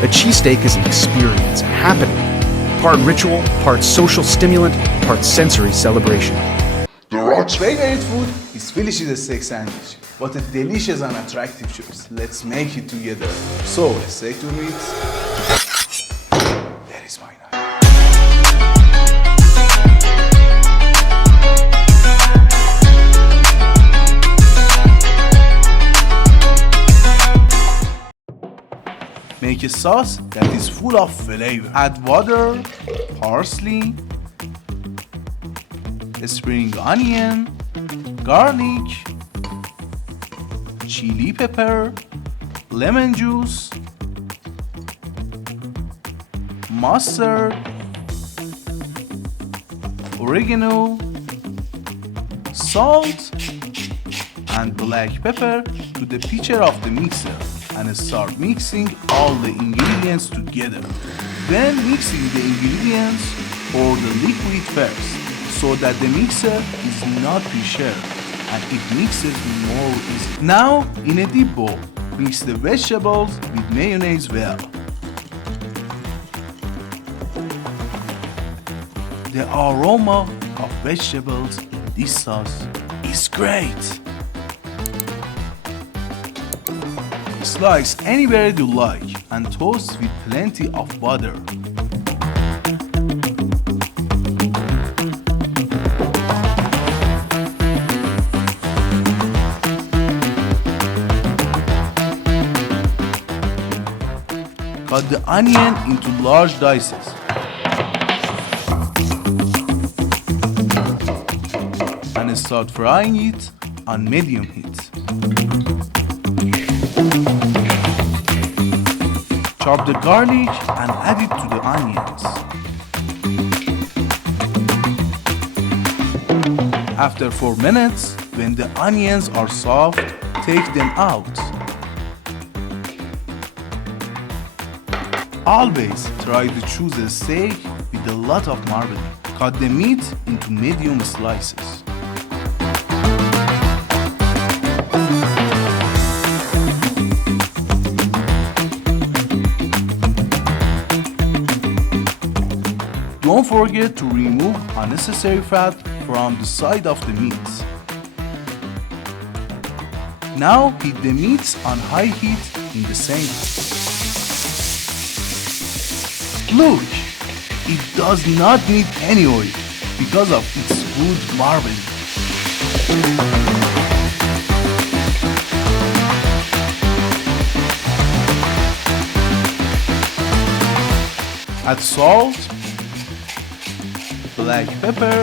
A cheesesteak is an experience, a happening. Part ritual, part social stimulant, part sensory celebration. Favorite food is Philly cheesesteak sandwich, but a delicious and attractive choice. Let's make it together. So, steak to meat. There is my knife. Make a sauce that is full of flavor. Add water, parsley, spring onion, garlic, chili pepper, lemon juice, mustard, oregano, salt, and black pepper to the pitcher of the mixer and start mixing all the ingredients together. Then mixing the ingredients or the liquid first so that the mixer is not pressure and it mixes more easily. Now in a deep bowl, mix the vegetables with mayonnaise well. The aroma of vegetables in this sauce is great. Slice any bread you like and toast with plenty of butter. Cut the onion into large dices. And start frying it on medium heat. Chop the garlic and add it to the onions. After 4 minutes, when the onions are soft, take them out. Always try to choose a steak with a lot of marbling. Cut the meat into medium slices. Don't forget to remove unnecessary fat from the side of the meat. Now heat the meats on high heat in the same way. Look, it does not need any oil because of its good marbling. Add salt, black pepper,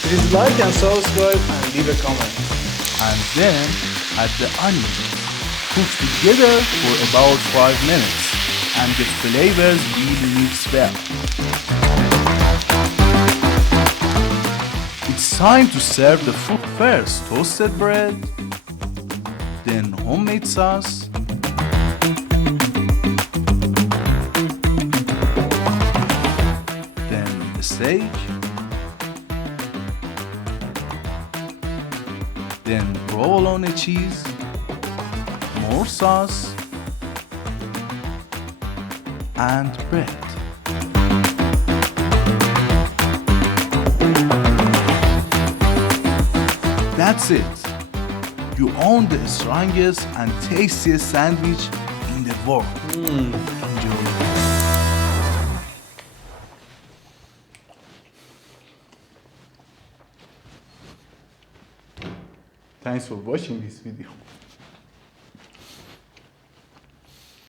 Please like and subscribe and leave a comment. and then add the onions. Cook together for about 5 minutes and the flavors will mix well. It's time to serve the food. First, toasted bread, then homemade sauce, then the steak, then provolone cheese, more sauce, and bread. That's it. You own the strongest and tastiest sandwich in the world. Enjoy. Thanks for watching this video.